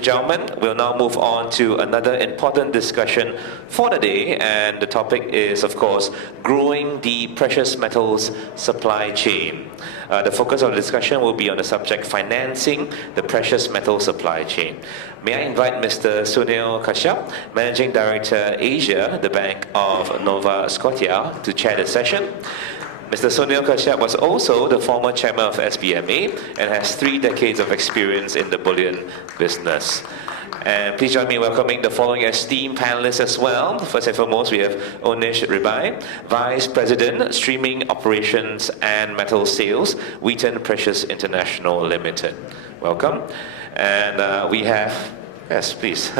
Gentlemen, we'll now move on to another important discussion for the day, and the topic is, of course, growing the precious metals supply chain. The focus of the discussion will be on the subject financing the precious metal supply chain. May I invite Mr. Sunil Kashyap, Managing Director Asia, the Bank of Nova Scotia, to chair the session. Mr. Sunil Kashyap was also the former chairman of SBMA and has 3 decades of experience in the bullion business. And please join me in welcoming the following esteemed panelists as well. First and foremost, we have Onish Ribai, Vice President, Streaming Operations and Metal Sales, Wheaton Precious International Limited. Welcome. And we have, yes, please.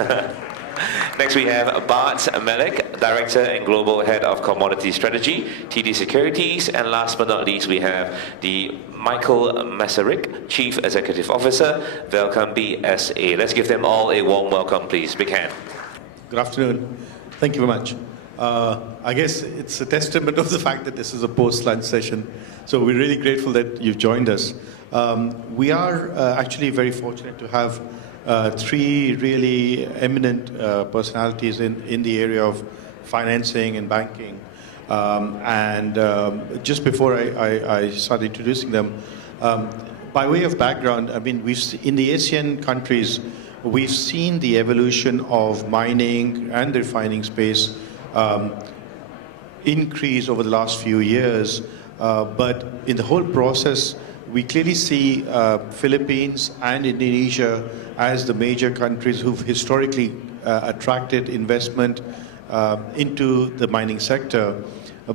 Next, we have Bart Malik, Director and Global Head of Commodity Strategy, TD Securities. And last but not least, we have the Michael Masaryk, Chief Executive Officer, Velcombi SA. Let's give them all a warm welcome, please. Big hand. Good afternoon. Thank you very much. I guess it's a testament of the fact that this is a post-lunch session. So we're really grateful that you've joined us. We are actually very fortunate to have 3 really eminent personalities in the area of financing and banking. Just before I start introducing them, by way of background, I mean, in the Asian countries, we've seen the evolution of mining and the refining space increase over the last few years. But in the whole process, we clearly see Philippines and Indonesia as the major countries who've historically attracted investment into the mining sector.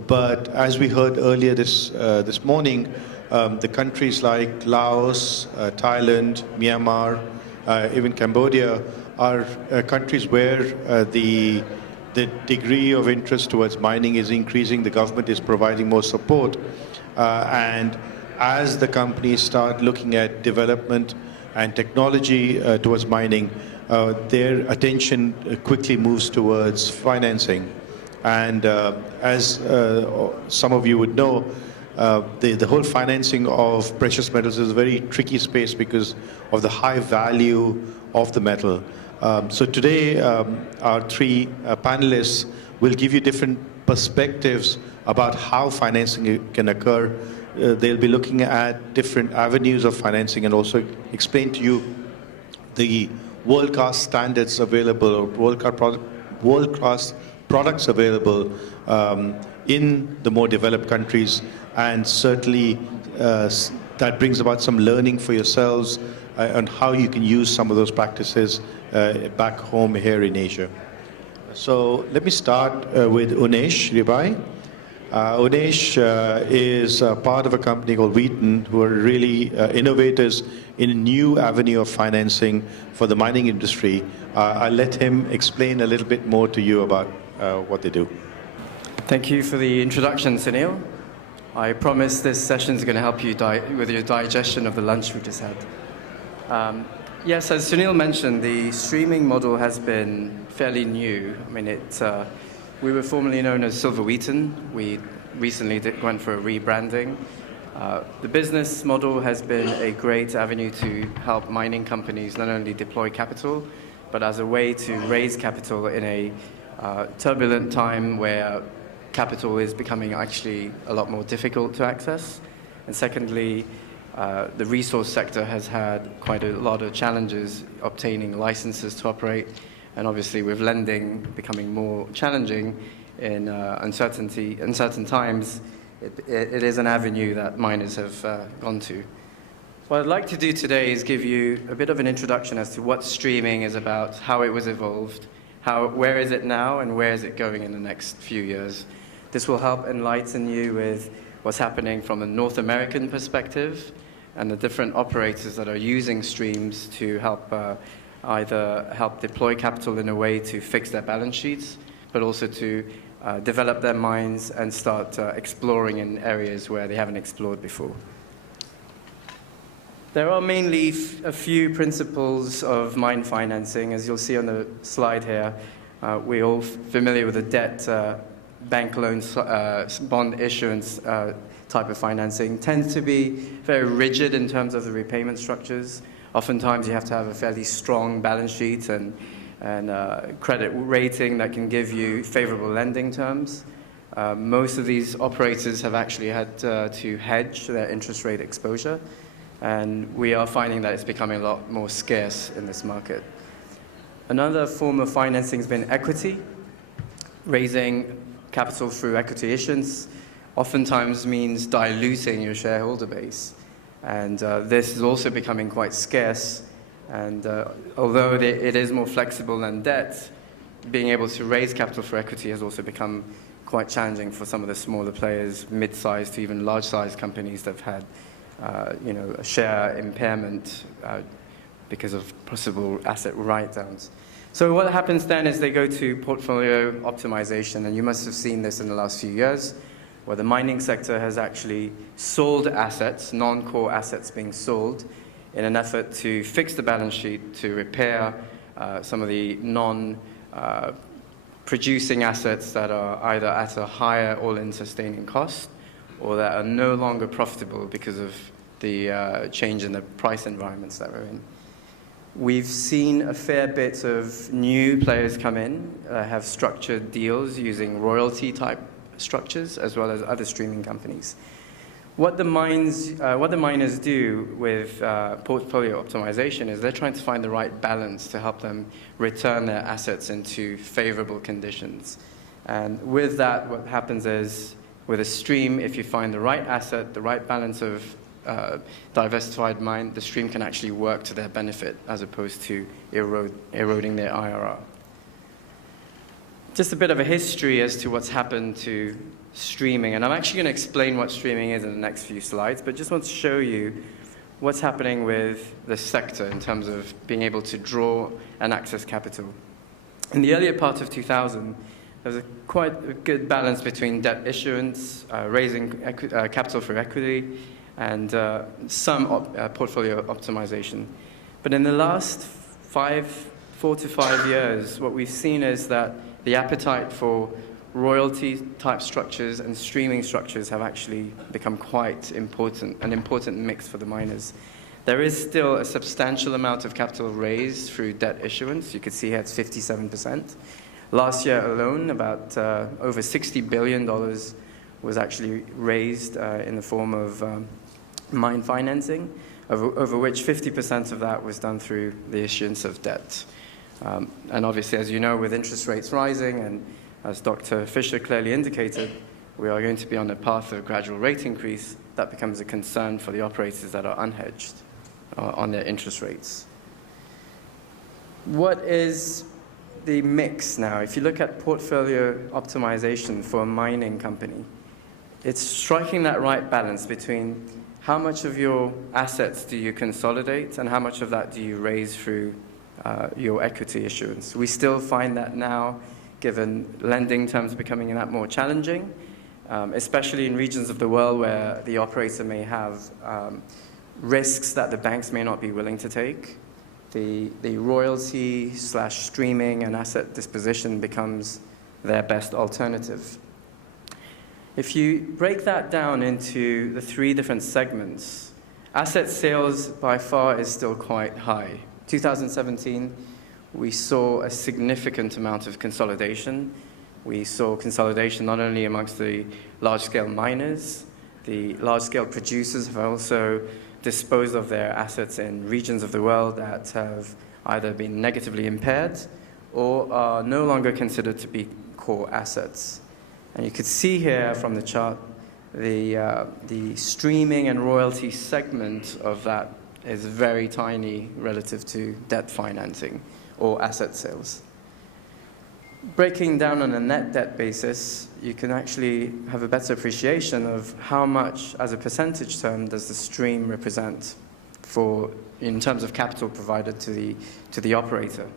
But as we heard earlier this morning, the countries like Laos, Thailand, Myanmar, even Cambodia are countries where the degree of interest towards mining is increasing. The government is providing more support, and as the companies start looking at development and technology towards mining, their attention quickly moves towards financing. And as some of you would know, the whole financing of precious metals is a very tricky space because of the high value of the metal. So today, our 3 panelists will give you different perspectives about how financing can occur. They'll be looking at different avenues of financing and also explain to you the world-class standards available or world-class products available in the more developed countries. And certainly that brings about some learning for yourselves on how you can use some of those practices back home here in Asia. So let me start with Onish Ribai. Onish is part of a company called Wheaton, who are really innovators in a new avenue of financing for the mining industry. I'll let him explain a little bit more to you about what they do. Thank you for the introduction, Sunil. I promise this session is going to help you with your digestion of the lunch we just had. Yes, as Sunil mentioned, the streaming model has been fairly new. I mean, we were formerly known as Silver Wheaton. We recently went for a rebranding. The business model has been a great avenue to help mining companies not only deploy capital, but as a way to raise capital in a turbulent time where capital is becoming actually a lot more difficult to access. And secondly, the resource sector has had quite a lot of challenges obtaining licenses to operate. And obviously, with lending becoming more challenging in uncertain times, it is an avenue that miners have gone to. What I'd like to do today is give you a bit of an introduction as to what streaming is about, how it was evolved, where is it now, and where is it going in the next few years. This will help enlighten you with what's happening from a North American perspective and the different operators that are using streams to help either help deploy capital in a way to fix their balance sheets, but also to develop their mines and start exploring in areas where they haven't explored before. There are mainly a few principles of mine financing. As you'll see on the slide here, we're all familiar with the debt, bank loans, bond issuance type of financing. Tends to be very rigid in terms of the repayment structures. Oftentimes you have to have a fairly strong balance sheet and credit rating that can give you favorable lending terms. Most of these operators have actually had to hedge their interest rate exposure, and we are finding that it's becoming a lot more scarce in this market. Another form of financing has been equity. Raising capital through equity issuance oftentimes means diluting your shareholder base, and this is also becoming quite scarce. And although it is more flexible than debt, being able to raise capital for equity has also become quite challenging for some of the smaller players, mid-sized to even large-sized companies that have had a share impairment because of possible asset write-downs. So what happens then is they go to portfolio optimization, and you must have seen this in the last few years, where the mining sector has actually sold assets, non-core assets being sold, in an effort to fix the balance sheet, to repair some of the non-producing assets that are either at a higher all-in sustaining cost or that are no longer profitable because of the change in the price environments that we're in. We've seen a fair bit of new players come in, have structured deals using royalty-type structures, as well as other streaming companies. What the miners do with portfolio optimization is they're trying to find the right balance to help them return their assets into favorable conditions. And with that, what happens is, with a stream, if you find the right asset, the right balance of diversified mine, the stream can actually work to their benefit as opposed to eroding their IRR. Just a bit of a history as to what's happened to streaming, and I'm actually going to explain what streaming is in the next few slides, but just want to show you what's happening with the sector in terms of being able to draw and access capital. In the earlier part of 2000, there was quite a good balance between debt issuance, raising capital for equity, and some portfolio optimization. But in the last 4 to 5 years, what we've seen is that the appetite for royalty-type structures and streaming structures have actually become quite important, an important mix for the miners. There is still a substantial amount of capital raised through debt issuance. You can see here it's 57%. Last year alone, about over $60 billion was actually raised in the form of mine financing, over which 50% of that was done through the issuance of debt. And obviously, as you know, with interest rates rising, and as Dr. Fisher clearly indicated, we are going to be on a path of gradual rate increase. That becomes a concern for the operators that are unhedged on their interest rates. What is the mix now? If you look at portfolio optimization for a mining company, it's striking that right balance between how much of your assets do you consolidate and how much of that do you raise through your equity issuance. We still find that now, given lending terms becoming that more challenging, especially in regions of the world where the operator may have risks that the banks may not be willing to take. The royalty / streaming and asset disposition becomes their best alternative. If you break that down into the 3 different segments, asset sales by far is still quite high. 2017, we saw a significant amount of consolidation. We saw consolidation not only amongst the large-scale miners, the large-scale producers have also disposed of their assets in regions of the world that have either been negatively impaired or are no longer considered to be core assets. And you could see here from the chart, the streaming and royalty segment of that is very tiny relative to debt financing or asset sales. Breaking down on a net debt basis, you can actually have a better appreciation of how much, as a percentage term, does the stream represent in terms of capital provided to the operator.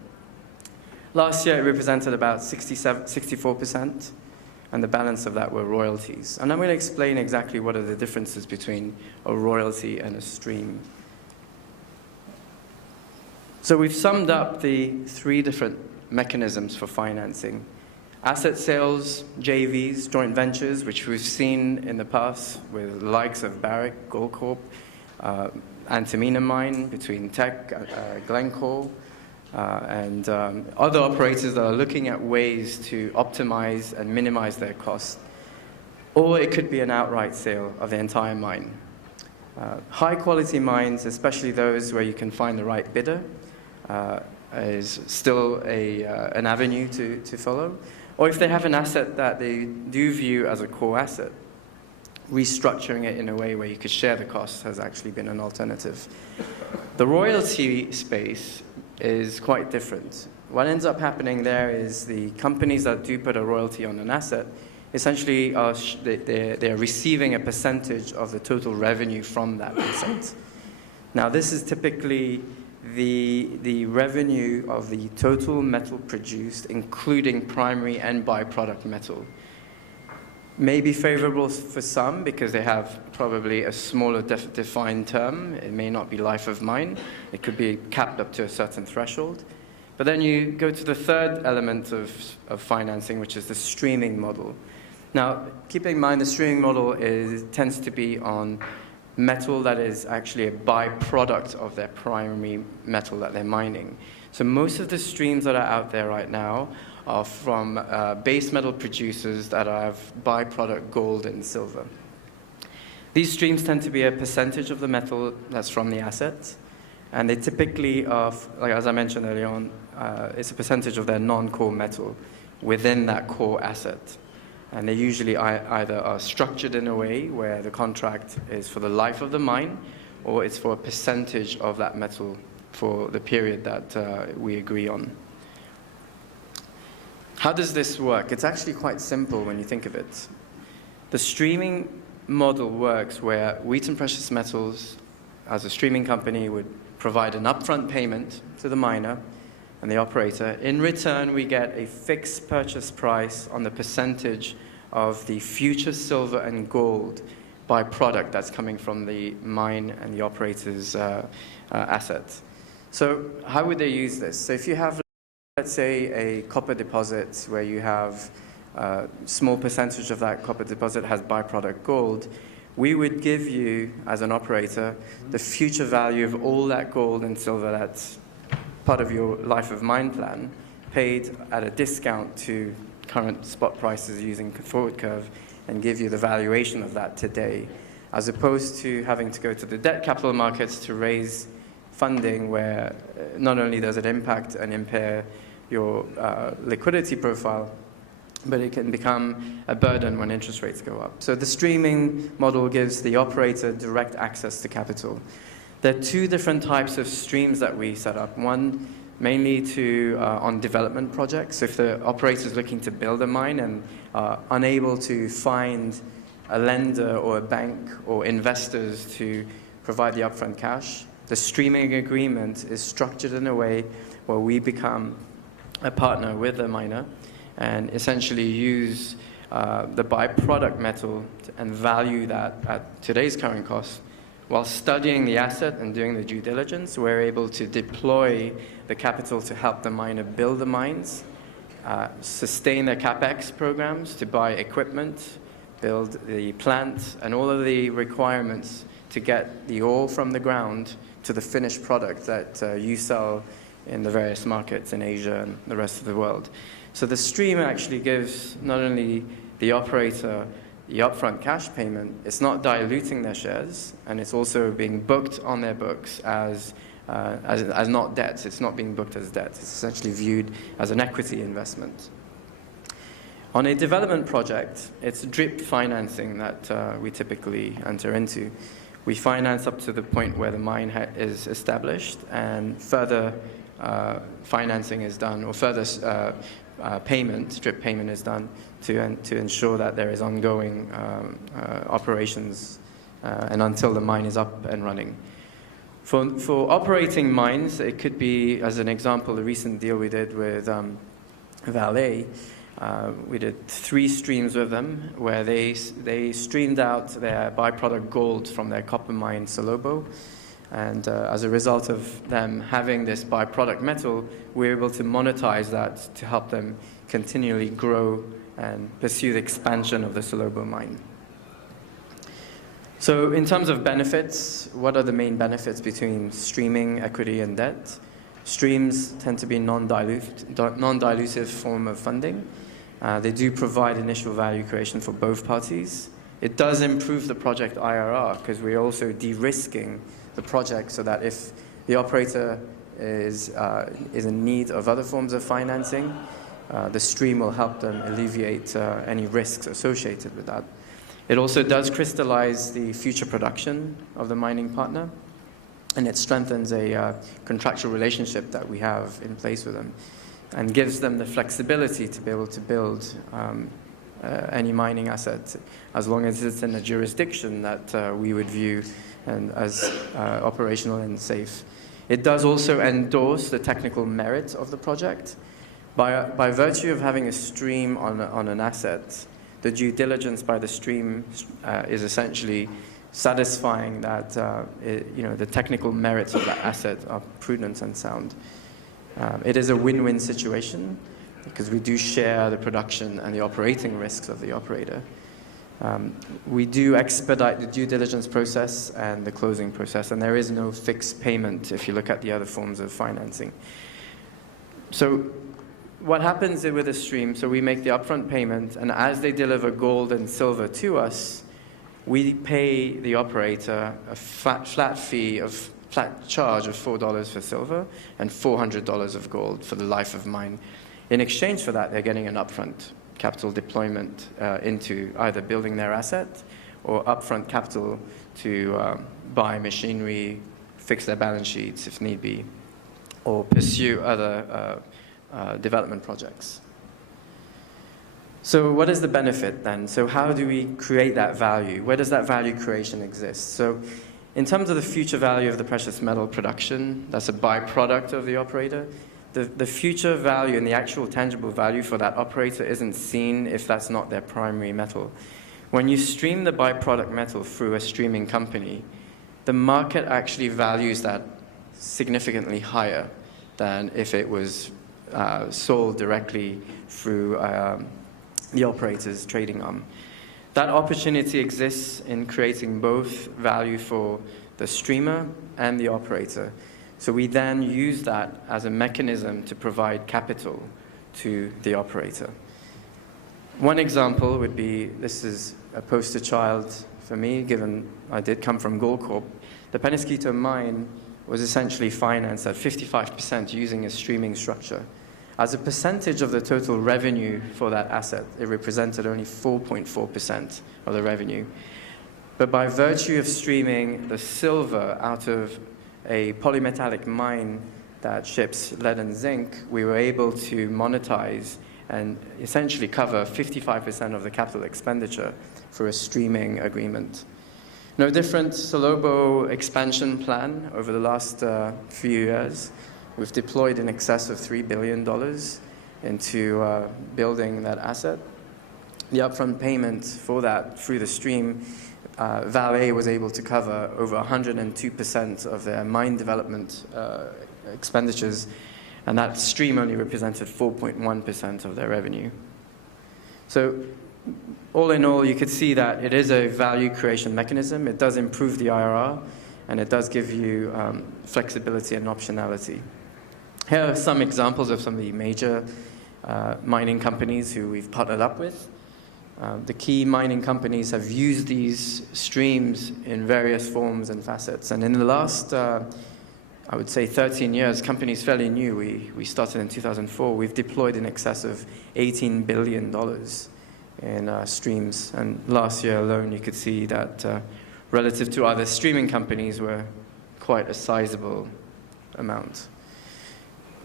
Last year, it represented about 64%, and the balance of that were royalties. And I'm going to explain exactly what are the differences between a royalty and a stream. So we've summed up the 3 different mechanisms for financing. Asset sales, JVs, joint ventures, which we've seen in the past with the likes of Barrick, Goldcorp, Antamina Mine between Teck, Glencore, and other operators that are looking at ways to optimize and minimize their costs. Or it could be an outright sale of the entire mine. High quality mines, especially those where you can find the right bidder, is still an avenue to follow. Or if they have an asset that they do view as a core asset, restructuring it in a way where you could share the costs has actually been an alternative. The royalty space is quite different. What ends up happening there is the companies that do put a royalty on an asset essentially they're receiving a percentage of the total revenue from that asset. Now, this is typically the revenue of the total metal produced, including primary and byproduct metal. May be favorable for some because they have probably a smaller defined term. It may not be life of mine. It could be capped up to a certain threshold. But then you go to the third element of financing, which is the streaming model. Now, keeping in mind the streaming model tends to be on metal that is actually a byproduct of their primary metal that they're mining. So most of the streams that are out there right now are from base metal producers that have byproduct gold and silver. These streams tend to be a percentage of the metal that's from the asset, and they typically are, like as I mentioned earlier on, it's a percentage of their non-core metal within that core asset. And they usually either are structured in a way where the contract is for the life of the mine, or it's for a percentage of that metal for the period that we agree on. How does this work? It's actually quite simple when you think of it. The streaming model works where Wheaton Precious Metals, as a streaming company, would provide an upfront payment to the miner and the operator. In return, we get a fixed purchase price on the percentage of the future silver and gold byproduct that's coming from the mine and the operator's assets. So how would they use this? So if you have, let's say, a copper deposit where you have a small percentage of that copper deposit has byproduct gold, we would give you, as an operator, the future value of all that gold and silver that's part of your life of mine plan, paid at a discount to current spot prices using forward curve, and give you the valuation of that today, as opposed to having to go to the debt capital markets to raise funding where not only does it impact and impair your liquidity profile, but it can become a burden when interest rates go up. So the streaming model gives the operator direct access to capital. There are 2 different types of streams that we set up. One, mainly on development projects. So if the operator is looking to build a mine and unable to find a lender or a bank or investors to provide the upfront cash, the streaming agreement is structured in a way where we become a partner with the miner and essentially use the byproduct metal and value that at today's current cost. While studying the asset and doing the due diligence, we're able to deploy the capital to help the miner build the mines, sustain their CapEx programs to buy equipment, build the plant, and all of the requirements to get the ore from the ground to the finished product that you sell in the various markets in Asia and the rest of the world. So the stream actually gives not only the operator the upfront cash payment, it's not diluting their shares, and it's also being booked on their books as not debt. It's not being booked as debt. It's essentially viewed as an equity investment. On a development project, it's drip financing that we typically enter into. We finance up to the point where the mine is established, and further financing is done, or further drip payment is done to ensure that there is ongoing operations and until the mine is up and running. For operating mines, it could be, as an example, the recent deal we did with Vale. We did 3 streams with them where they streamed out their byproduct gold from their copper mine, Salobo. And as a result of them having this byproduct metal, we're able to monetize that to help them continually grow and pursue the expansion of the Salobo mine. So in terms of benefits, what are the main benefits between streaming, equity, and debt? Streams tend to be non-dilutive form of funding. They do provide initial value creation for both parties. It does improve the project IRR because we're also de-risking the project so that if the operator is in need of other forms of financing, the stream will help them alleviate any risks associated with that. It also does crystallize the future production of the mining partner, and it strengthens a contractual relationship that we have in place with them and gives them the flexibility to be able to build any mining asset as long as it's in a jurisdiction that we would view and as operational and safe. It does also endorse the technical merit of the project. By virtue of having a stream on an asset, the due diligence by the stream is essentially satisfying that the technical merits of that asset are prudent and sound. It is a win-win situation because we do share the production and the operating risks of the operator. We do expedite the due diligence process and the closing process, and there is no fixed payment if you look at the other forms of financing. So what happens with a stream, so we make the upfront payment, and as they deliver gold and silver to us, we pay the operator a flat charge of $4 for silver and $400 of gold for the life of mine. In exchange for that, they're getting an upfront capital deployment into either building their asset or upfront capital to buy machinery, fix their balance sheets if need be, or pursue other development projects. So what is the benefit then? So how do we create that value? Where does that value creation exist? So in terms of the future value of the precious metal production, that's a byproduct of the operator. The future value and the actual tangible value for that operator isn't seen if that's not their primary metal. When you stream the byproduct metal through a streaming company, the market actually values that significantly higher than if it was sold directly through the operator's trading arm. That opportunity exists in creating both value for the streamer and the operator. So we then use that as a mechanism to provide capital to the operator. One example would be, this is a poster child for me, given I did come from Goldcorp. The Penasquito mine was essentially financed at 55% using a streaming structure. As a percentage of the total revenue for that asset, it represented only 4.4% of the revenue. But by virtue of streaming the silver out of a polymetallic mine that ships lead and zinc, we were able to monetize and essentially cover 55% of the capital expenditure for a streaming agreement. No different Salobo expansion plan over the last few years. We've deployed in excess of $3 billion into building that asset. The upfront payment for that through the stream, Vale was able to cover over 102% of their mine development expenditures, and that stream only represented 4.1% of their revenue. So all in all, you could see that it is a value creation mechanism. It does improve the IRR, and it does give you flexibility and optionality. Here are some examples of some of the major mining companies who we've partnered up with. The key mining companies have used these streams in various forms and facets. And in the last, I would say 13 years, companies fairly new. We started in 2004. We've deployed in excess of $18 billion in streams. And last year alone, you could see that relative to other streaming companies were quite a sizable amount.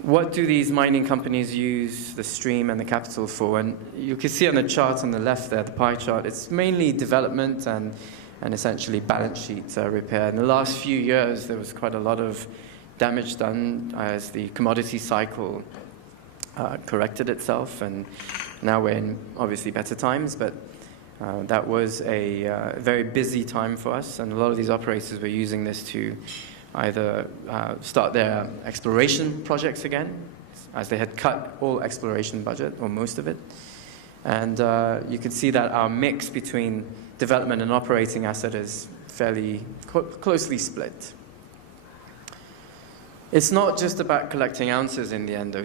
What do these mining companies use the stream and the capital for? And you can see on the chart on the left there, the pie chart, it's mainly development and and essentially balance sheet repair. In the last few years, there was quite a lot of damage done as the commodity cycle corrected itself, and now we're in obviously better times, but that was a very busy time for us, and a lot of these operators were using this to either start their exploration projects again, as they had cut all exploration budget, or most of it. And you can see that our mix between development and operating asset is fairly closely split. It's not just about collecting ounces in the end, though.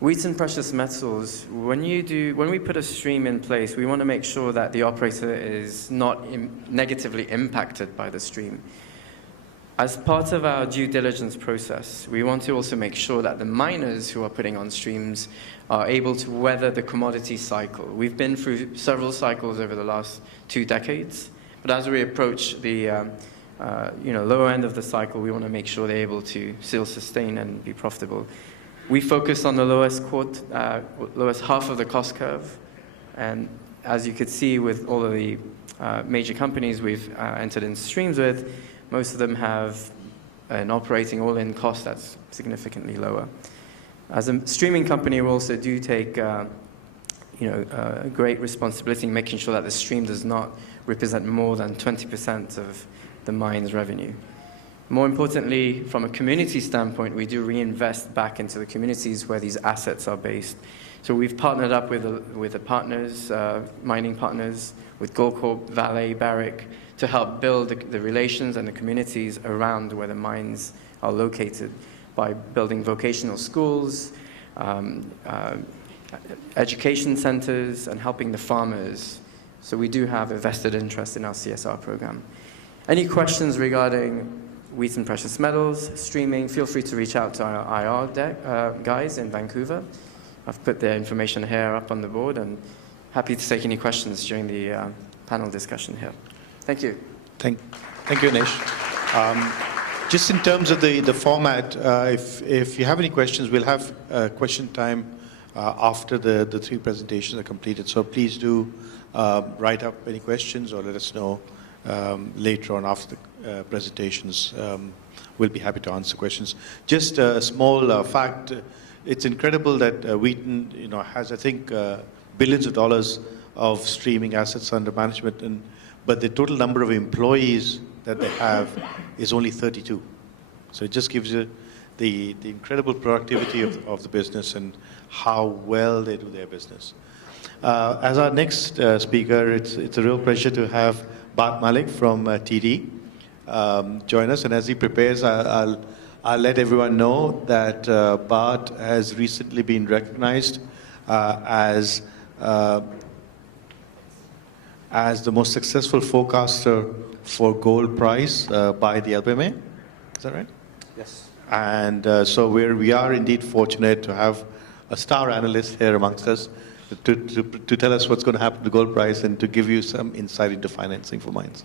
Wheaton Precious Metals, when we put a stream in place, we want to make sure that the operator is not negatively impacted by the stream. As part of our due diligence process, we want to also make sure that the miners who are putting on streams are able to weather the commodity cycle. We've been through several cycles over the last 2 decades, but as we approach the lower end of the cycle, we want to make sure they're able to still sustain and be profitable. We focus on the lowest half of the cost curve, and as you could see with all of the major companies we've entered in streams with, most of them have an operating all-in cost that's significantly lower. As a streaming company, we also do take a great responsibility in making sure that the stream does not represent more than 20% of the mine's revenue. More importantly, from a community standpoint, we do reinvest back into the communities where these assets are based. So we've partnered up with the partners, mining partners, with Goldcorp, Vale, Barrick, to help build the relations and the communities around where the mines are located by building vocational schools, education centers, and helping the farmers. So we do have a vested interest in our CSR program. Any questions regarding Wheaton Precious Metals, streaming, feel free to reach out to our IR guys in Vancouver. I've put their information here up on the board, and happy to take any questions during the panel discussion here. Thank you. Thank you, Anish. Just in terms of the format, if you have any questions, we'll have question time after the 3 presentations are completed. So please do write up any questions or let us know later on after the presentations. We'll be happy to answer questions. Just a small fact, it's incredible that Wheaton has, I think, billions of dollars of streaming assets under management, but the total number of employees that they have is only 32. So it just gives you the incredible productivity of the business and how well they do their business. As our next speaker, it's a real pleasure to have Bart Malik from TD join us, and as he prepares, I'll let everyone know that Bart has recently been recognized as the most successful forecaster for gold price by the APPMC. Is that right? Yes. And so we are indeed fortunate to have a star analyst here amongst us to tell us what's going to happen to gold price and to give you some insight into financing for mines.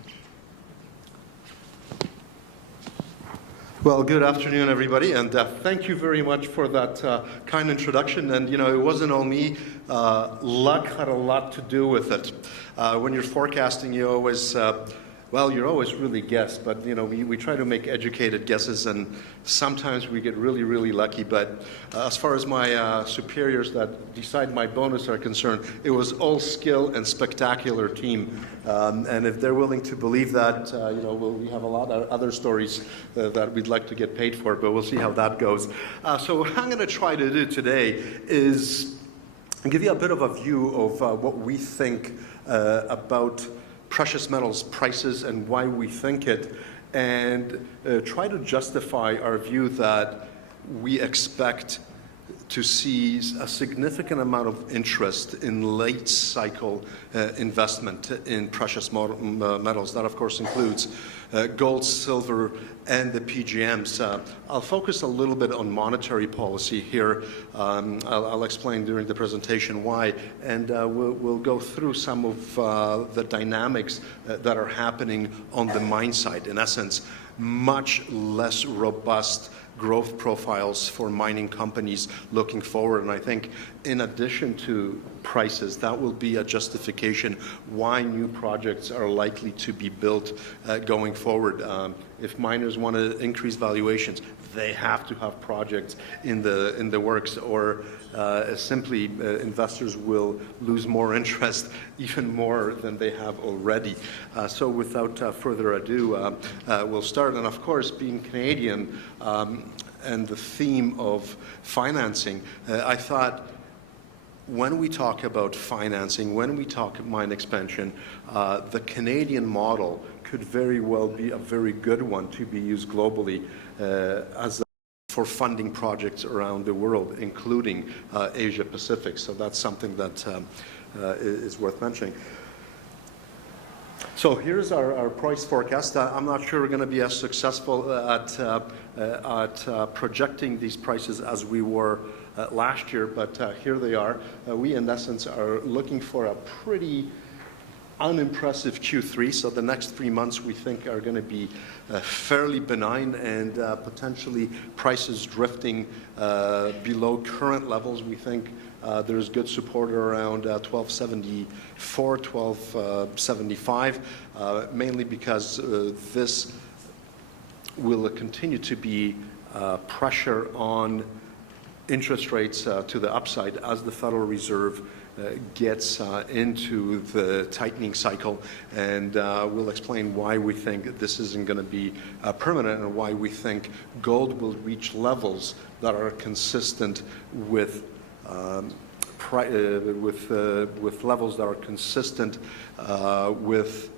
Well, good afternoon, everybody, and thank you very much for that kind introduction. And it wasn't all me. Luck had a lot to do with it. When you're forecasting, you always, you're always really guess, but we try to make educated guesses, and sometimes we get really, really lucky. But as far as my superiors that decide my bonus are concerned, it was all skill and spectacular team. And if they're willing to believe that, we have a lot of other stories that we'd like to get paid for, but we'll see how that goes. So what I'm going to try to do today is give you a bit of a view of what we think about precious metals prices and why we think it, and try to justify our view that we expect to see a significant amount of interest in late cycle investment in precious metals. That, of course, includes gold, silver, and the PGMs. I'll focus a little bit on monetary policy here. I'll explain during the presentation why, and we'll go through some of the dynamics that are happening on the mine side. In essence, much less robust growth profiles for mining companies looking forward. And I think in addition to prices, that will be a justification why new projects are likely to be built going forward. If miners want to increase valuations, they have to have projects in the works, or simply investors will lose more interest, even more than they have already. So without further ado, we'll start. And of course, being Canadian and the theme of financing, I thought when we talk about financing, when we talk mine expansion, the Canadian model could very well be a very good one to be used globally for funding projects around the world, including Asia Pacific. So that's something that is worth mentioning. So here's our price forecast. I'm not sure we're going to be as successful at projecting these prices as we were last year, but here they are. We, in essence, are looking for a pretty unimpressive Q3, so the next 3 months we think are going to be fairly benign, and potentially prices drifting below current levels. We think there's good support around 1274, 1275, mainly because this will continue to be pressure on interest rates to the upside as the Federal Reserve gets into the tightening cycle, and we'll explain why we think this isn't going to be permanent, and why we think gold will reach levels that are consistent with levels that are consistent with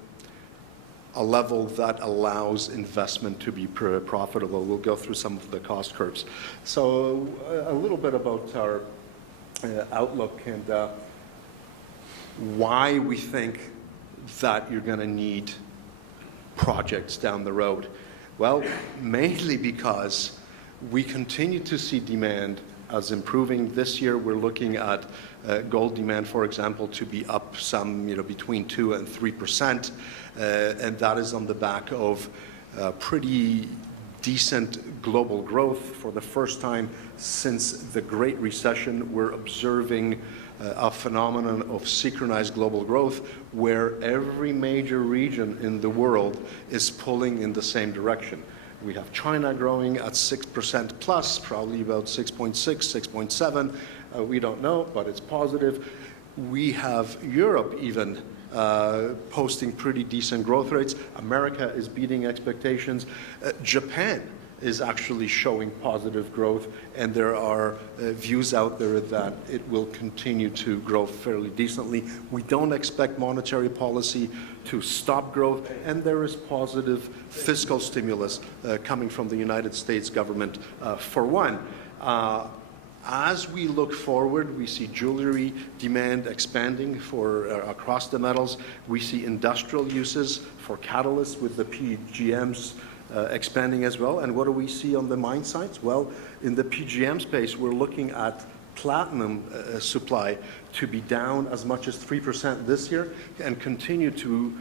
a level that allows investment to be profitable. We'll go through some of the cost curves. So a little bit about our outlook and why we think that you're going to need projects down the road. Well, mainly because we continue to see demand as improving. This year we're looking at gold demand, for example, to be up some between 2 and 3%, and that is on the back of pretty decent global growth. For the first time since the Great Recession, we're observing a phenomenon of synchronized global growth, where every major region in the world is pulling in the same direction. We have China growing at 6% plus, probably about 6.6, 6.7. We don't know, but it's positive. We have Europe even posting pretty decent growth rates. America is beating expectations. Japan is actually showing positive growth, and there are views out there that it will continue to grow fairly decently. We don't expect monetary policy to stop growth, and there is positive fiscal stimulus coming from the United States government for one. As we look forward, we see jewelry demand expanding across the metals. We see industrial uses for catalysts with the PGMs expanding as well. And what do we see on the mine sites? Well, in the PGM space, we're looking at platinum supply to be down as much as 3% this year and continue to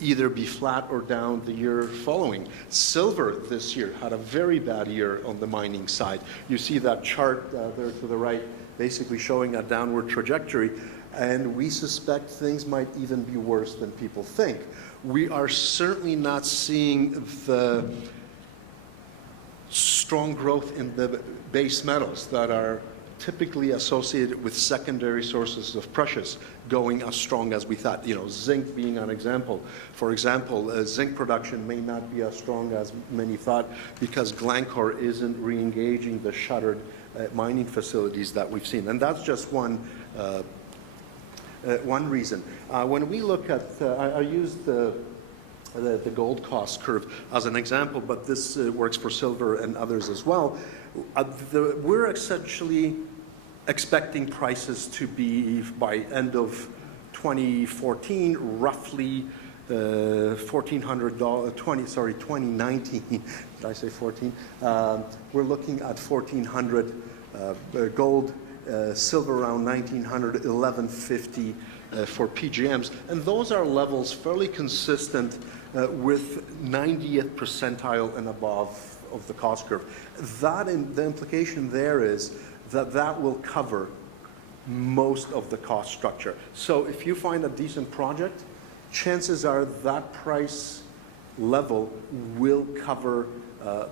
either be flat or down the year following. Silver this year had a very bad year on the mining side. You see that chart there to the right, basically showing a downward trajectory, and we suspect things might even be worse than people think. We are certainly not seeing the strong growth in the base metals that are typically associated with secondary sources of precious going as strong as we thought. Zinc being an example. For example, zinc production may not be as strong as many thought because Glencore isn't re-engaging the shuttered mining facilities that we've seen. And that's just one reason. When we look at, I used the gold cost curve as an example, but this works for silver and others as well. We're essentially expecting prices to be, by end of 2014, roughly $2019. Did I say 14? We're looking at 1,400 gold, silver around 1,900, 1,150 for PGMs, and those are levels fairly consistent with 90th percentile and above of the cost curve. The implication there is that that will cover most of the cost structure. So if you find a decent project, chances are that price level will cover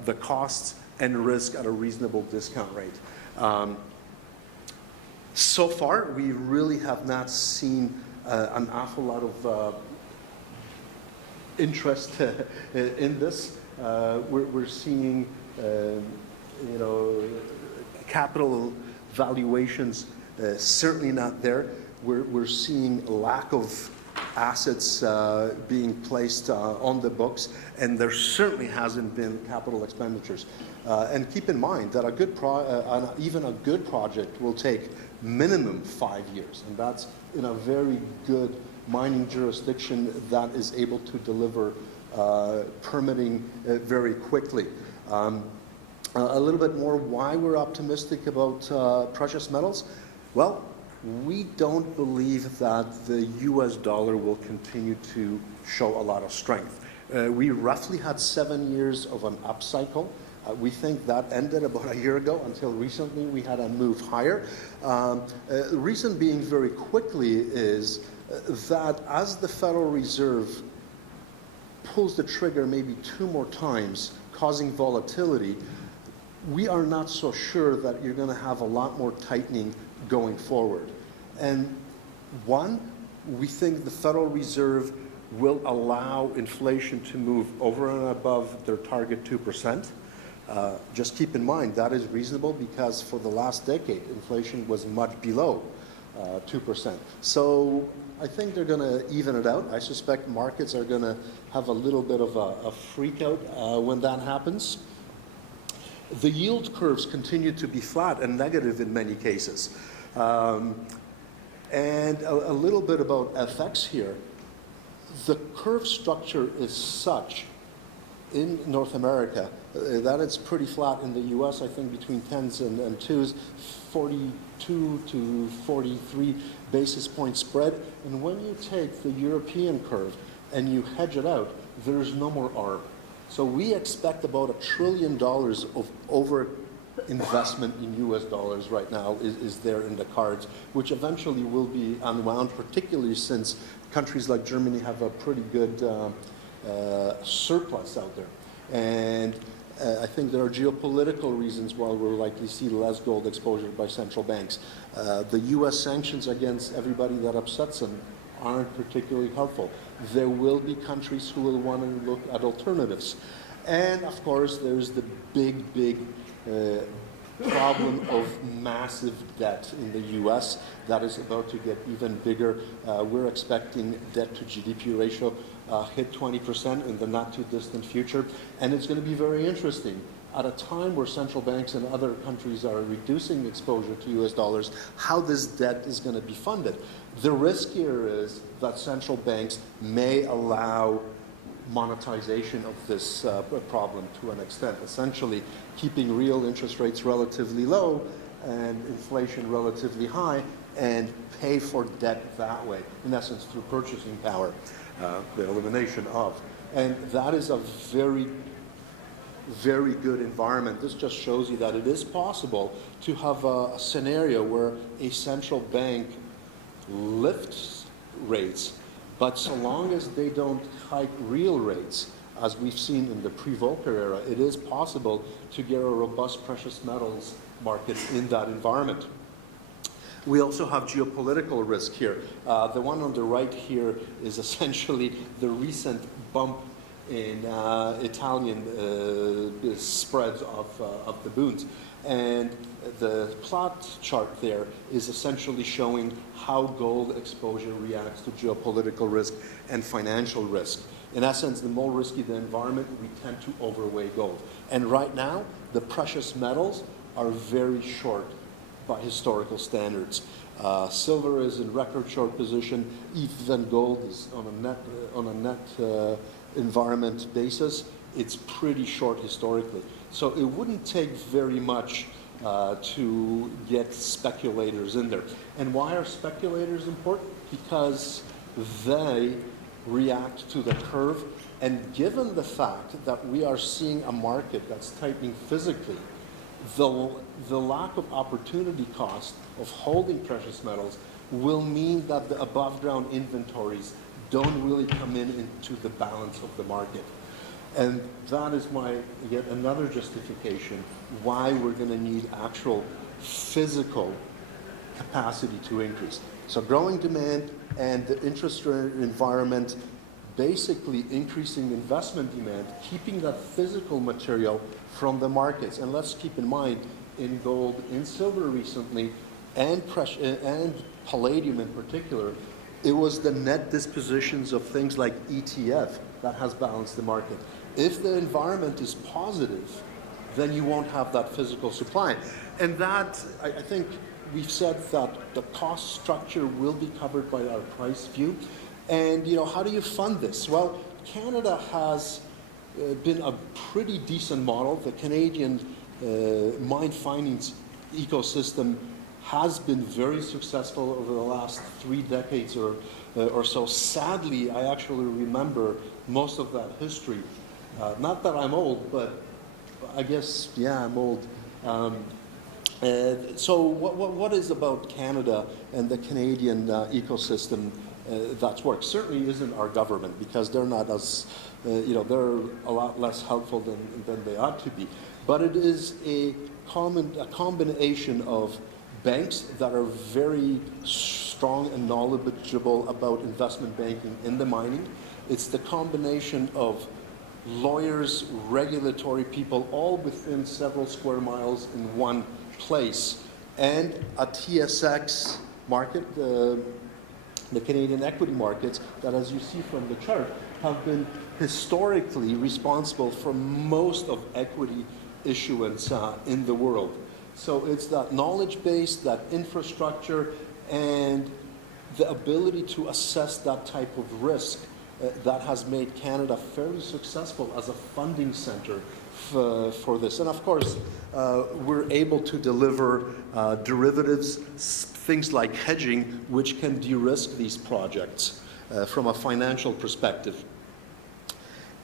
the costs and risk at a reasonable discount rate. So far, we really have not seen an awful lot of interest in this. We're seeing, capital valuations certainly not there. We're seeing a lack of assets being placed on the books, and there certainly hasn't been capital expenditures. And keep in mind that even a good project will take minimum 5 years, and that's in a very good mining jurisdiction that is able to deliver permitting very quickly. A little bit more why we're optimistic about precious metals. Well, we don't believe that the US dollar will continue to show a lot of strength. We roughly had 7 years of an upcycle. We think that ended about a year ago. Until recently, we had a move higher. The reason being very quickly is that as the Federal Reserve pulls the trigger maybe 2 more times, causing volatility, we are not so sure that you're going to have a lot more tightening going forward. And one, we think the Federal Reserve will allow inflation to move over and above their target 2%. Just keep in mind that is reasonable because for the last decade, inflation was much below 2%. So I think they're going to even it out. I suspect markets are going to have a little bit of a freak out when that happens. The yield curves continue to be flat and negative in many cases. And a little bit about FX here. The curve structure is such in North America that it's pretty flat. In the US, I think between 10s and 2s, 42 to 43 basis point spread. And when you take the European curve and you hedge it out, there's no more arb. So we expect about $1 trillion of over investment in US dollars right now is there in the cards, which eventually will be unwound, particularly since countries like Germany have a pretty good surplus out there. And I think there are geopolitical reasons why we'll likely see less gold exposure by central banks. The US sanctions against everybody that upsets them aren't particularly helpful. There will be countries who will want to look at alternatives. And of course, there's the big problem of massive debt in the US that is about to get even bigger. We're expecting debt to GDP ratio hit 20% in the not too distant future. And it's going to be very interesting. At a time where central banks in other countries are reducing exposure to US dollars, how this debt is going to be funded. The risk here is that central banks may allow monetization of this problem to an extent, essentially keeping real interest rates relatively low and inflation relatively high and pay for debt that way, in essence through purchasing power, the elimination of. And that is a very good environment. This just shows you that it is possible to have a scenario where a central bank lifts rates, but so long as they don't hike real rates, as we've seen in the pre-Volcker era, it is possible to get a robust precious metals market in that environment. We also have geopolitical risk here. The one on the right here is essentially the recent bump in Italian spreads of the Bunds. And the plot chart there is essentially showing how gold exposure reacts to geopolitical risk and financial risk. In essence, the more risky the environment, we tend to overweight gold. And right now, the precious metals are very short by historical standards. Silver is in record short position. Even gold is on a net environment basis. It's pretty short historically. So it wouldn't take very much to get speculators in there. And why are speculators important? Because they react to the curve. And given the fact that we are seeing a market that's tightening physically, the lack of opportunity cost of holding precious metals will mean that the above ground inventories don't really come into the balance of the market. And that is yet another justification why we're going to need actual physical capacity to increase. So growing demand and the interest rate environment basically increasing investment demand, keeping that physical material from the markets. And let's keep in mind, in gold, in silver recently, and palladium in particular, it was the net dispositions of things like ETF that has balanced the market. If the environment is positive, then you won't have that physical supply. And that, I think we've said that the cost structure will be covered by our price view. And how do you fund this? Well, Canada has been a pretty decent model. The Canadian mine finance ecosystem has been very successful over the last 3 decades or so. Sadly, I actually remember most of that history. Not that I'm old, but I guess, yeah, I'm old. So what is about Canada and the Canadian ecosystem that's worked? Certainly isn't our government, because they're not as, they're a lot less helpful than they ought to be. But it is a combination of banks that are very strong and knowledgeable about investment banking in the mining. It's the combination of lawyers, regulatory people, all within several square miles in one place, and a TSX market, the Canadian equity markets, that, as you see from the chart, have been historically responsible for most of equity issuance in the world. So it's that knowledge base, that infrastructure, and the ability to assess that type of risk that has made Canada fairly successful as a funding center for this. And of course, we're able to deliver derivatives, things like hedging, which can de-risk these projects from a financial perspective.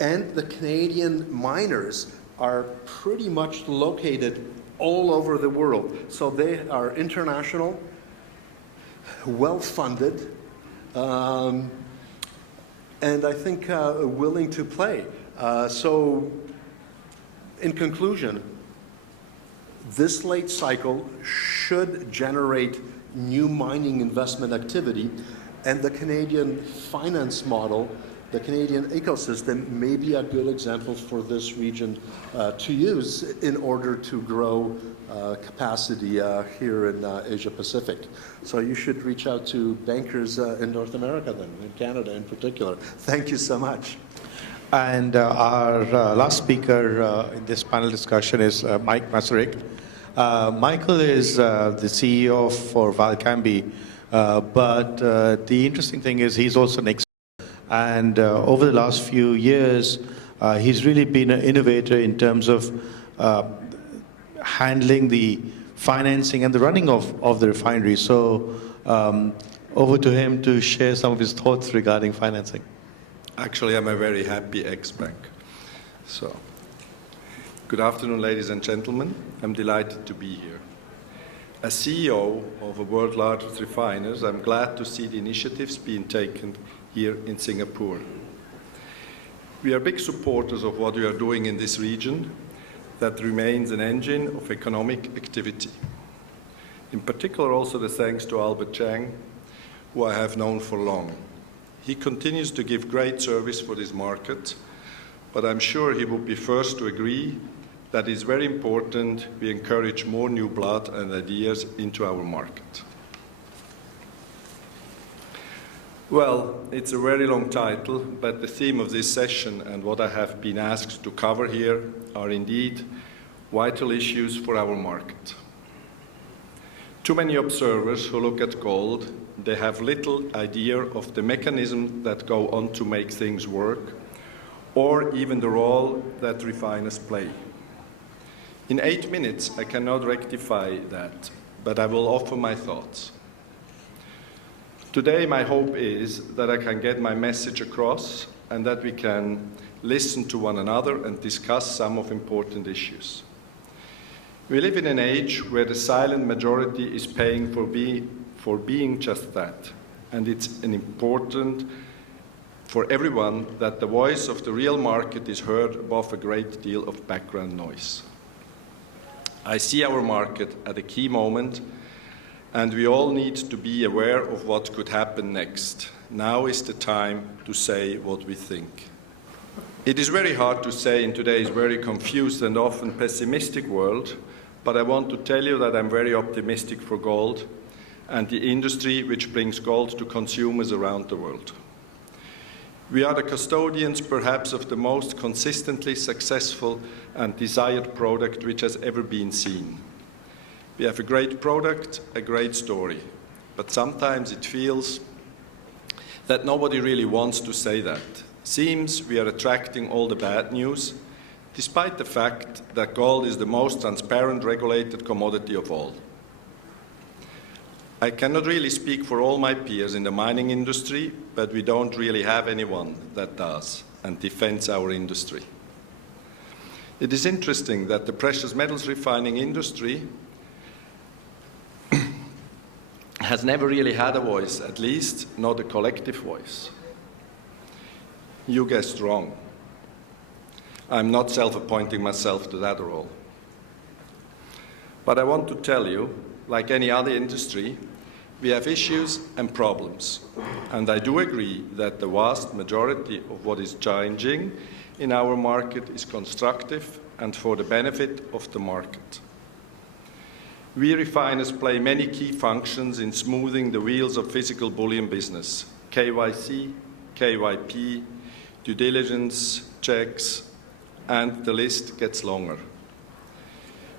And the Canadian miners are pretty much located all over the world. So they are international, well-funded, and I think willing to play. So in conclusion, this late cycle should generate new mining investment activity, and the Canadian finance model, the Canadian ecosystem, may be a good example for this region to use in order to grow capacity here in Asia Pacific. So you should reach out to bankers in North America then, in Canada in particular. Thank you so much. And our last speaker in this panel discussion is Mike Masaryk. Michael is the CEO for Valcambi, but the interesting thing is he's also an expert. And over the last few years, he's really been an innovator in terms of handling the financing and the running of the refinery. So over to him to share some of his thoughts regarding financing. Actually, I'm a very happy ex-bank. So, good afternoon, ladies and gentlemen. I'm delighted to be here. As CEO of a world's largest refiners, I'm glad to see the initiatives being taken here in Singapore. We are big supporters of what we are doing in this region that remains an engine of economic activity. In particular, also the thanks to Albert Chang, who I have known for long. He continues to give great service for this market, but I'm sure he will be first to agree that it's very important we encourage more new blood and ideas into our market. Well, it's a very long title, but the theme of this session and what I have been asked to cover here are indeed vital issues for our market. Too many observers who look at gold, they have little idea of the mechanisms that go on to make things work, or even the role that refiners play. In 8 minutes, I cannot rectify that, but I will offer my thoughts. Today, my hope is that I can get my message across and that we can listen to one another and discuss some of important issues. We live in an age where the silent majority is paying for being just that, and it's important for everyone that the voice of the real market is heard above a great deal of background noise. I see our market at a key moment, and we all need to be aware of what could happen next. Now is the time to say what we think. It is very hard to say in today's very confused and often pessimistic world, but I want to tell you that I'm very optimistic for gold and the industry which brings gold to consumers around the world. We are the custodians, perhaps, of the most consistently successful and desired product which has ever been seen. We have a great product, a great story, but sometimes it feels that nobody really wants to say that. Seems we are attracting all the bad news, despite the fact that gold is the most transparent regulated commodity of all. I cannot really speak for all my peers in the mining industry, but we don't really have anyone that does and defends our industry. It is interesting that the precious metals refining industry has never really had a voice, at least not a collective voice. You guessed wrong. I'm not self-appointing myself to that role. But I want to tell you, like any other industry, we have issues and problems. And I do agree that the vast majority of what is changing in our market is constructive and for the benefit of the market. We refiners play many key functions in smoothing the wheels of physical bullion business: KYC, KYP, due diligence, checks, and the list gets longer.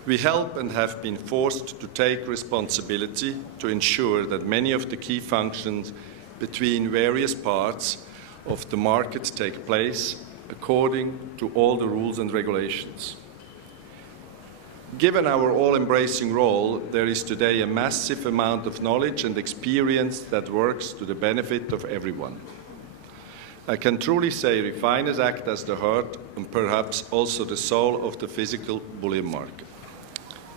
We help and have been forced to take responsibility to ensure that many of the key functions between various parts of the market take place according to all the rules and regulations. Given our all-embracing role, there is today a massive amount of knowledge and experience that works to the benefit of everyone. I can truly say refiners act as the heart and perhaps also the soul of the physical bullion market.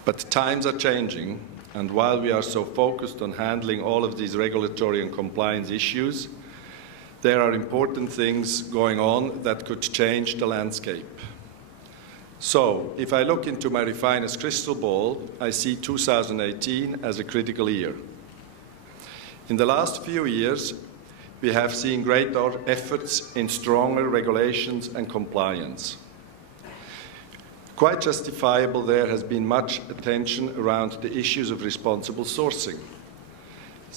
But times are changing, and while we are so focused on handling all of these regulatory and compliance issues, there are important things going on that could change the landscape. So, if I look into my refiner's crystal ball, I see 2018 as a critical year. In the last few years, we have seen great efforts in stronger regulations and compliance. Quite justifiable, there has been much attention around the issues of responsible sourcing.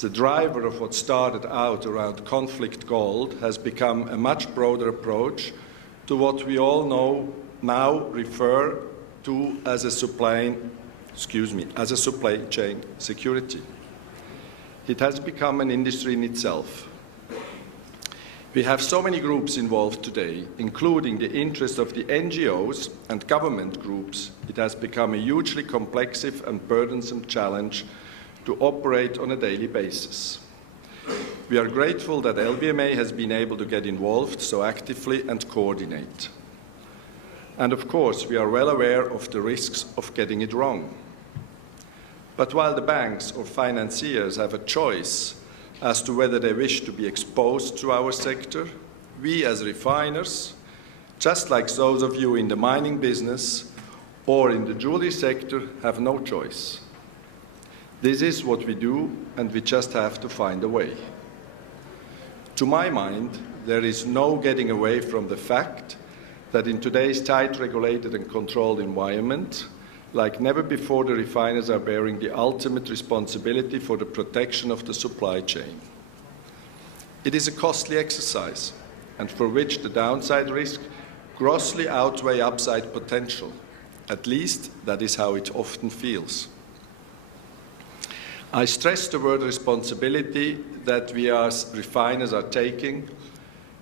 The driver of what started out around conflict gold has become a much broader approach to what we all know now refer to as a supply chain security. It has become an industry in itself. We have so many groups involved today, including the interests of the NGOs and government groups. It has become a hugely complex and burdensome challenge to operate on a daily basis. We are grateful that LBMA has been able to get involved so actively and coordinate. And of course, we are well aware of the risks of getting it wrong. But while the banks or financiers have a choice as to whether they wish to be exposed to our sector, we as refiners, just like those of you in the mining business or in the jewelry sector, have no choice. This is what we do, and we just have to find a way. To my mind, there is no getting away from the fact that in today's tight regulated and controlled environment, like never before, the refiners are bearing the ultimate responsibility for the protection of the supply chain. It is a costly exercise, and for which the downside risk grossly outweigh upside potential. At least, that is how it often feels. I stress the word responsibility that we as refiners are taking,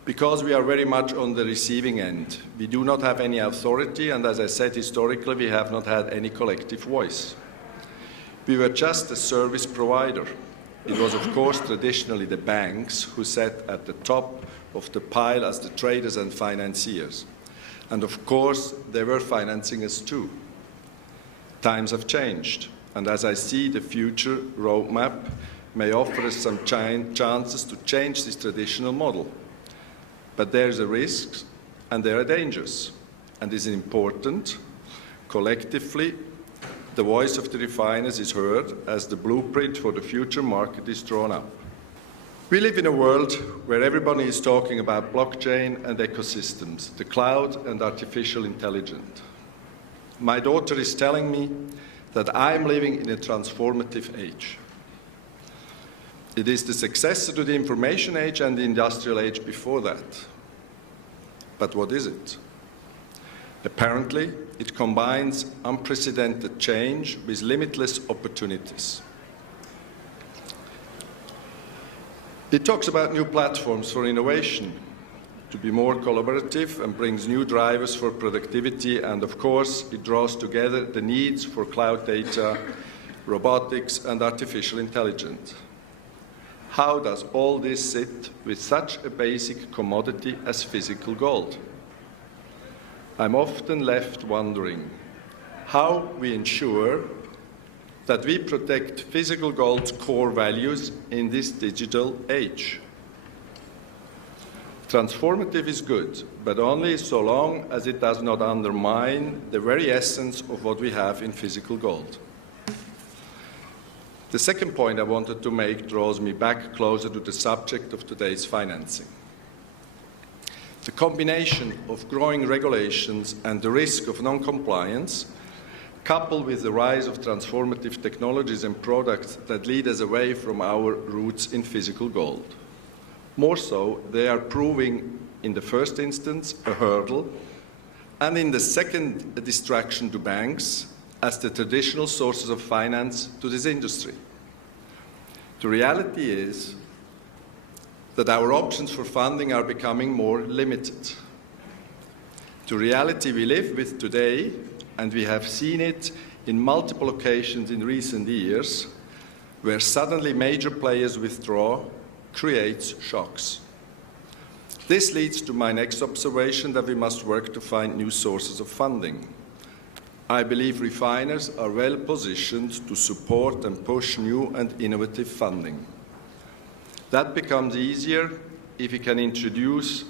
because we are very much on the receiving end. We do not have any authority, and as I said, historically, we have not had any collective voice. We were just a service provider, it was of course traditionally the banks who sat at the top of the pile as the traders and financiers. And of course, they were financing us too. Times have changed, and as I see, the future roadmap may offer us some chances to change this traditional model. But there is a risk, and there are dangers. And it is important, collectively, the voice of the refiners is heard as the blueprint for the future market is drawn up. We live in a world where everybody is talking about blockchain and ecosystems, the cloud and artificial intelligence. My daughter is telling me that I am living in a transformative age. It is the successor to the information age and the industrial age before that. But what is it? Apparently, it combines unprecedented change with limitless opportunities. It talks about new platforms for innovation, to be more collaborative and brings new drivers for productivity, and of course, it draws together the needs for cloud data, robotics, and artificial intelligence. How does all this sit with such a basic commodity as physical gold? I'm often left wondering how we ensure that we protect physical gold's core values in this digital age. Transformative is good, but only so long as it does not undermine the very essence of what we have in physical gold. The second point I wanted to make draws me back closer to the subject of today's financing. The combination of growing regulations and the risk of non-compliance, coupled with the rise of transformative technologies and products that lead us away from our roots in physical gold. More so, they are proving, in the first instance, a hurdle, and in the second, a distraction to banks as the traditional sources of finance to this industry. The reality is that our options for funding are becoming more limited. The reality we live with today, and we have seen it in multiple occasions in recent years, where suddenly major players withdraw, creates shocks. This leads to my next observation that we must work to find new sources of funding. I believe refiners are well positioned to support and push new and innovative funding. That becomes easier if we can introduce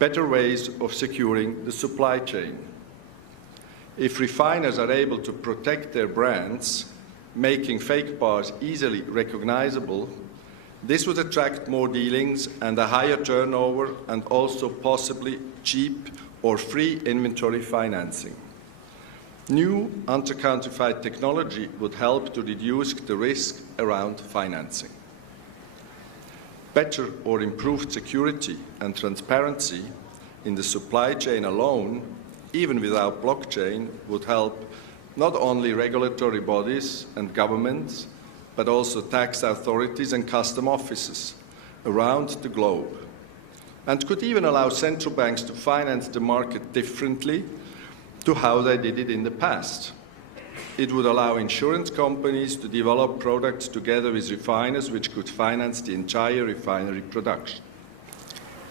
better ways of securing the supply chain. If refiners are able to protect their brands, making fake bars easily recognizable, this would attract more dealings and a higher turnover, and also possibly cheap or free inventory financing. New anti-counterfeit technology would help to reduce the risk around financing. Better or improved security and transparency in the supply chain alone, even without blockchain, would help not only regulatory bodies and governments, but also tax authorities and custom offices around the globe, and could even allow central banks to finance the market differently to how they did it in the past. It would allow insurance companies to develop products together with refiners, which could finance the entire refinery production.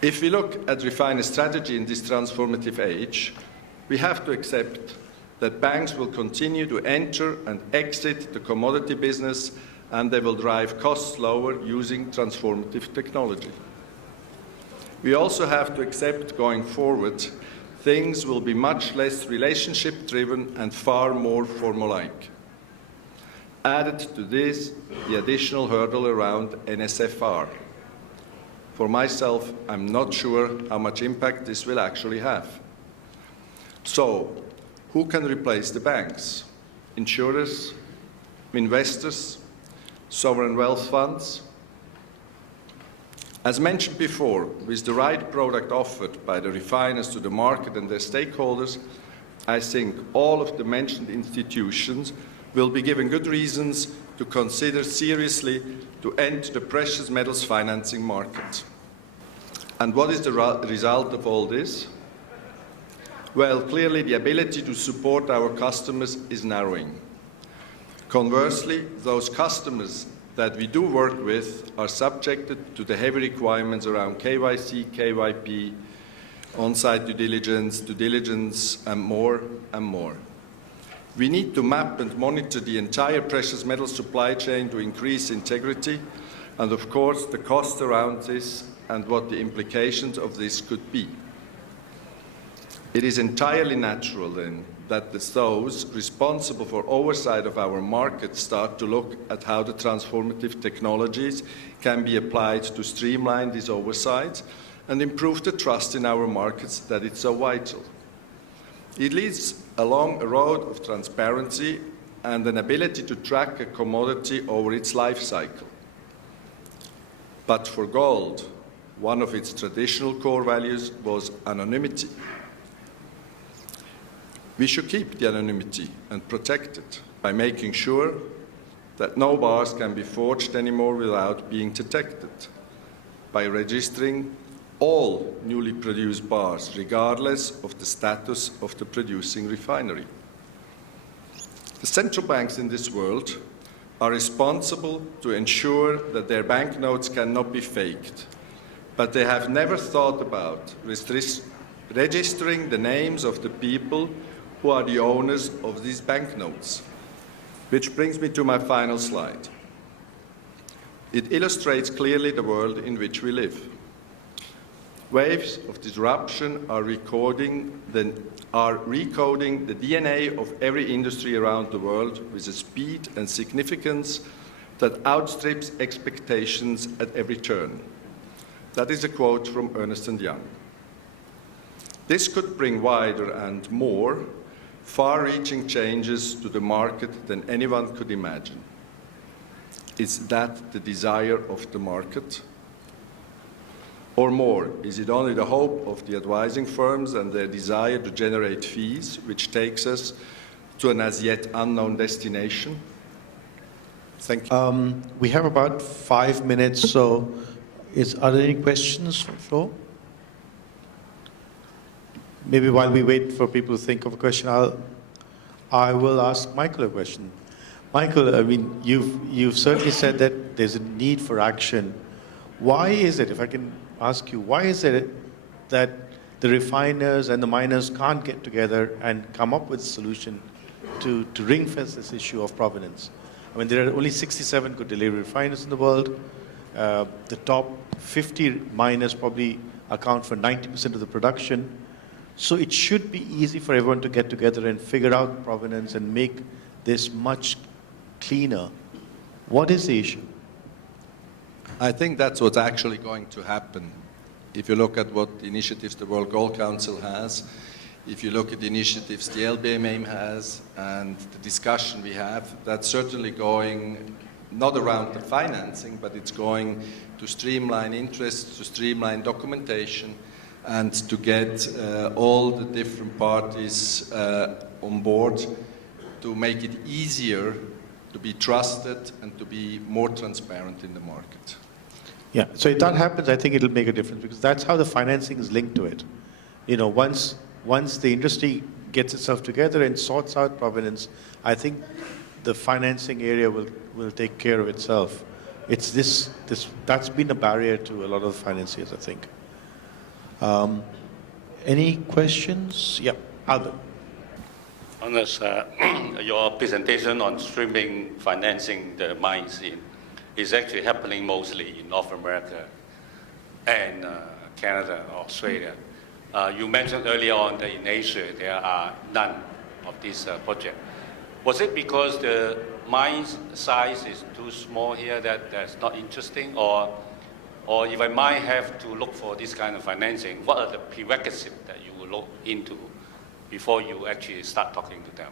If we look at refiner strategy in this transformative age, we have to accept that banks will continue to enter and exit the commodity business, and they will drive costs lower using transformative technology. We also have to accept going forward, things will be much less relationship-driven and far more formal-like. Added to this, the additional hurdle around NSFR. For myself, I'm not sure how much impact this will actually have. So, who can replace the banks? Insurers, investors, sovereign wealth funds? As mentioned before, with the right product offered by the refiners to the market and their stakeholders, I think all of the mentioned institutions will be given good reasons to consider seriously to enter the precious metals financing market. And what is the result of all this? Well, clearly the ability to support our customers is narrowing. Conversely, those customers that we do work with are subjected to the heavy requirements around KYC, KYP, on-site due diligence, and more and more. We need to map and monitor the entire precious metal supply chain to increase integrity, and of course the cost around this and what the implications of this could be. It is entirely natural then that those responsible for oversight of our market start to look at how the transformative technologies can be applied to streamline this oversight and improve the trust in our markets that it's so vital. It leads along a road of transparency and an ability to track a commodity over its life cycle. But for gold, one of its traditional core values was anonymity. We should keep the anonymity and protect it by making sure that no bars can be forged anymore without being detected, by registering all newly produced bars, regardless of the status of the producing refinery. The central banks in this world are responsible to ensure that their banknotes cannot be faked, but they have never thought about registering the names of the people who are the owners of these banknotes. Which brings me to my final slide. It illustrates clearly the world in which we live. Waves of disruption are recoding the DNA of every industry around the world with a speed and significance that outstrips expectations at every turn. That is a quote from Ernst & Young. This could bring wider and more far-reaching changes to the market than anyone could imagine. Is that the desire of the market? Or more, is it only the hope of the advising firms and their desire to generate fees, which takes us to an as yet unknown destination? Thank you. We have about 5 minutes, so are there any questions from the floor? Maybe while we wait for people to think of a question, I will ask Michael a question. Michael, I mean, you've certainly said that there's a need for action. Why is it, if I can ask you, why is it that the refiners and the miners can't get together and come up with a solution to ring-fence this issue of provenance? I mean, there are only 67 good delivery refiners in the world. The top 50 miners probably account for 90% of the production. So it should be easy for everyone to get together and figure out provenance and make this much cleaner. What is the issue? I think that's what's actually going to happen. If you look at what initiatives the World Gold Council has, if you look at the initiatives the LBMA has, and the discussion we have, that's certainly going not around the financing, but it's going to streamline interests, to streamline documentation, and to get all the different parties on board to make it easier to be trusted and to be more transparent in the market. Yeah, so if that happens, I think it'll make a difference because that's how the financing is linked to it. You know, once the industry gets itself together and sorts out provenance, I think the financing area will take care of itself. It's that's been a barrier to a lot of financiers, I think. Any questions? Yeah, Albert. On this, your presentation on streaming financing the mines is actually happening mostly in North America and Canada, Australia. You mentioned earlier on that in Asia there are none of this project. Was it because the mine's size is too small here that's not interesting, or if a mine have to look for this kind of financing, what are the prerequisites that you will look into before you actually start talking to them?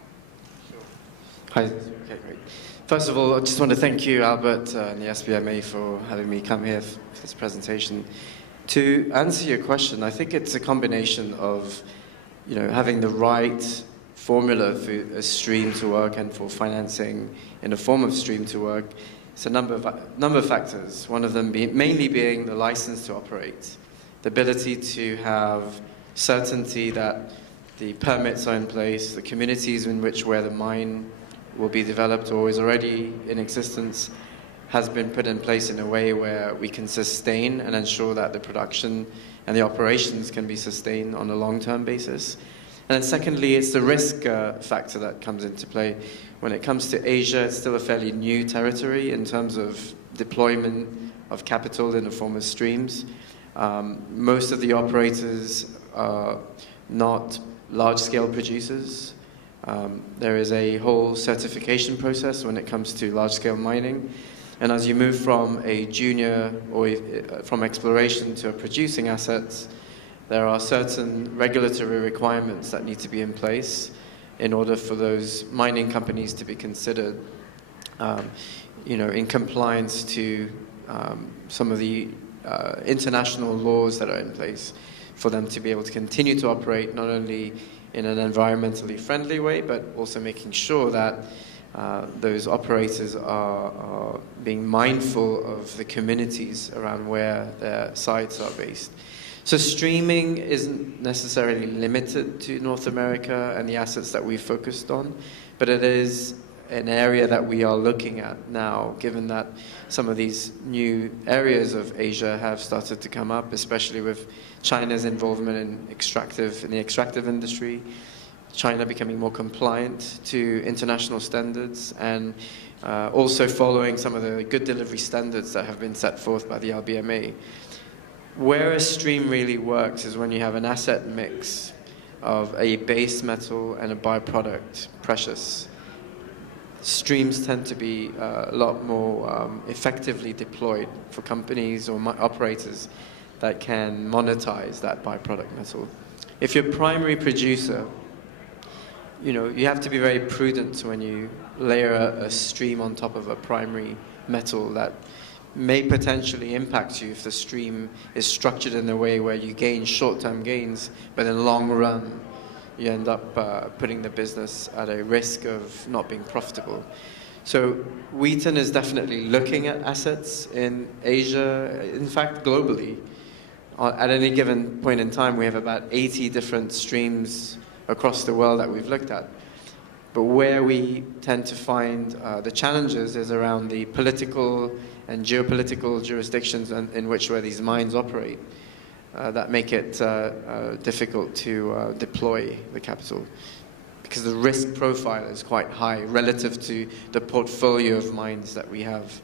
Hi. Okay, great. First of all, I just want to thank you, Albert, and the SBMA for having me come here for this presentation. To answer your question, I think it's a combination of, having the right formula for a stream to work and for financing in a form of stream to work. It's a number of factors. One of them mainly being the license to operate, the ability to have certainty that the permits are in place, the communities in where the mine will be developed or is already in existence has been put in place in a way where we can sustain and ensure that the production and the operations can be sustained on a long-term basis. And then secondly, it's the risk factor that comes into play. When it comes to Asia, it's still a fairly new territory in terms of deployment of capital in the form of streams. Most of the operators are not large-scale producers. There is a whole certification process when it comes to large-scale mining. And as you move from a junior or from exploration to a producing asset, there are certain regulatory requirements that need to be in place in order for those mining companies to be considered, in compliance to some of the international laws that are in place for them to be able to continue to operate not only in an environmentally friendly way, but also making sure that those operators are being mindful of the communities around where their sites are based. So streaming isn't necessarily limited to North America and the assets that we've focused on, but it is an area that we are looking at now, given that some of these new areas of Asia have started to come up, especially with China's involvement in the extractive industry, China becoming more compliant to international standards, and also following some of the good delivery standards that have been set forth by the LBMA. Where a stream really works is when you have an asset mix of a base metal and a byproduct, precious. Streams tend to be a lot more effectively deployed for companies or operators that can monetize that byproduct metal. If you're a primary producer, you have to be very prudent when you layer a stream on top of a primary metal that may potentially impact you if the stream is structured in a way where you gain short-term gains, but in the long run, you end up putting the business at a risk of not being profitable. So Wheaton is definitely looking at assets in Asia, in fact, globally. At any given point in time, we have about 80 different streams across the world that we've looked at. But where we tend to find the challenges is around the political and geopolitical jurisdictions in which where these mines operate that make it difficult to deploy the capital, because the risk profile is quite high relative to the portfolio of mines that we have.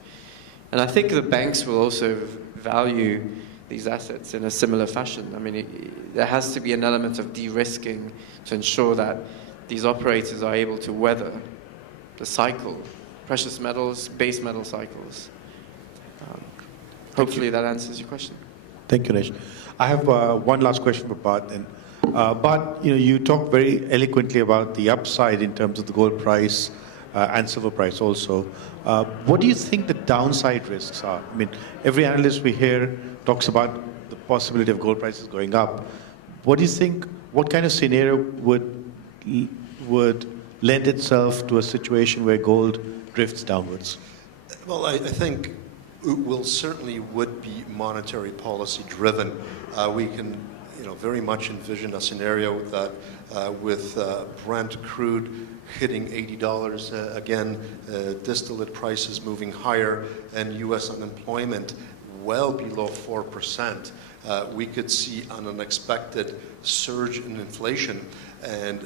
And I think the banks will also value these assets in a similar fashion. I mean, there has to be an element of de-risking to ensure that these operators are able to weather the cycle, precious metals, base metal cycles. Hopefully that answers your question. Thank you, Nesh. I have one last question for Bart. Then, Bart, you talked very eloquently about the upside in terms of the gold price and silver price also. What do you think the downside risks are? I mean, every analyst we hear talks about the possibility of gold prices going up. What do you think? What kind of scenario would lend itself to a situation where gold drifts downwards? Well, I think it certainly would be monetary policy driven. We can very much envision a scenario that with Brent crude hitting $80 again, distillate prices moving higher, and U.S. unemployment well below 4%, we could see an unexpected surge in inflation. And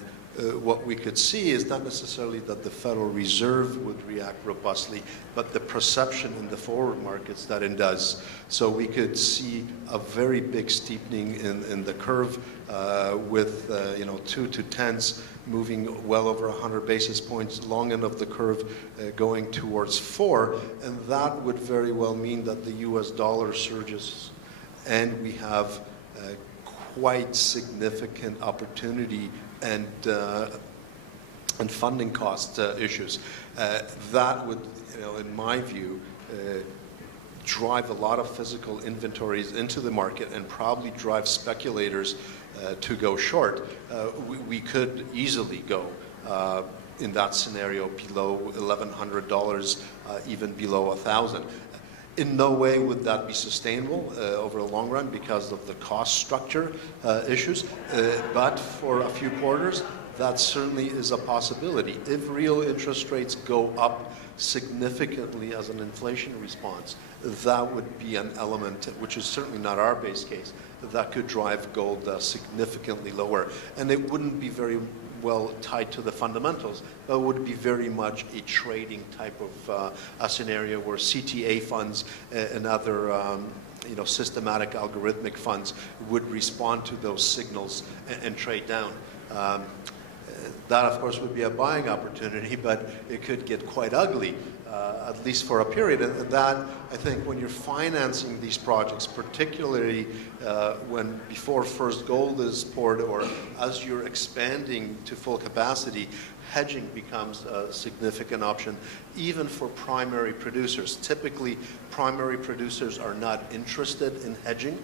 what we could see is not necessarily that the Federal Reserve would react robustly, but the perception in the forward markets that it does. So we could see a very big steepening in the curve with 2 to 10s moving well over 100 basis points, long end of the curve going towards 4, and that would very well mean that the U.S. dollar surges, and we have quite significant opportunity and funding cost issues. That would, in my view, drive a lot of physical inventories into the market and probably drive speculators to go short. We could easily go in that scenario below $1,100, even below $1,000. In no way would that be sustainable over the long run because of the cost structure issues, but for a few quarters, that certainly is a possibility. If real interest rates go up significantly as an inflation response, that would be an element, which is certainly not our base case, that could drive gold significantly lower. And it wouldn't be very well tied to the fundamentals, but it would be very much a trading type of a scenario where CTA funds and other systematic algorithmic funds would respond to those signals and trade down. That, of course, would be a buying opportunity, but it could get quite ugly, at least for a period. And that, I think, when you're financing these projects, particularly before first gold is poured or as you're expanding to full capacity, hedging becomes a significant option, even for primary producers. Typically, primary producers are not interested in hedging.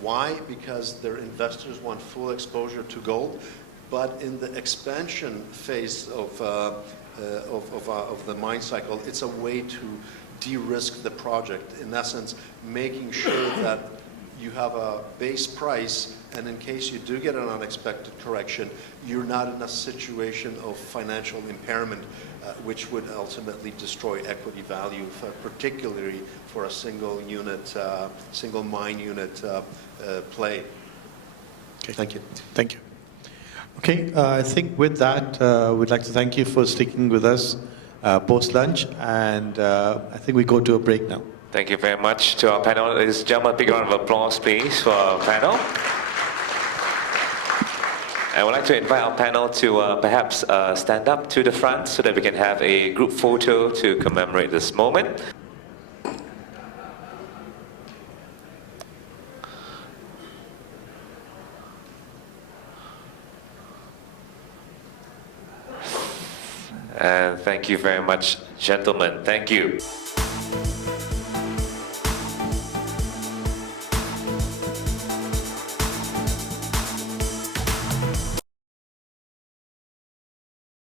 Why? Because their investors want full exposure to gold. But in the expansion phase of the mine cycle, it's a way to de-risk the project. In essence, making sure that you have a base price, and in case you do get an unexpected correction, you're not in a situation of financial impairment, which would ultimately destroy equity value, particularly for a single unit, single mine unit play. Okay. Thank you. Thank you. Okay, I think with that, we'd like to thank you for sticking with us post-lunch, and I think we go to a break now. Thank you very much to our panel. Ladies and gentlemen, a big round of applause, please, for our panel. I would like to invite our panel to perhaps stand up to the front so that we can have a group photo to commemorate this moment. And thank you very much, gentlemen. Thank you.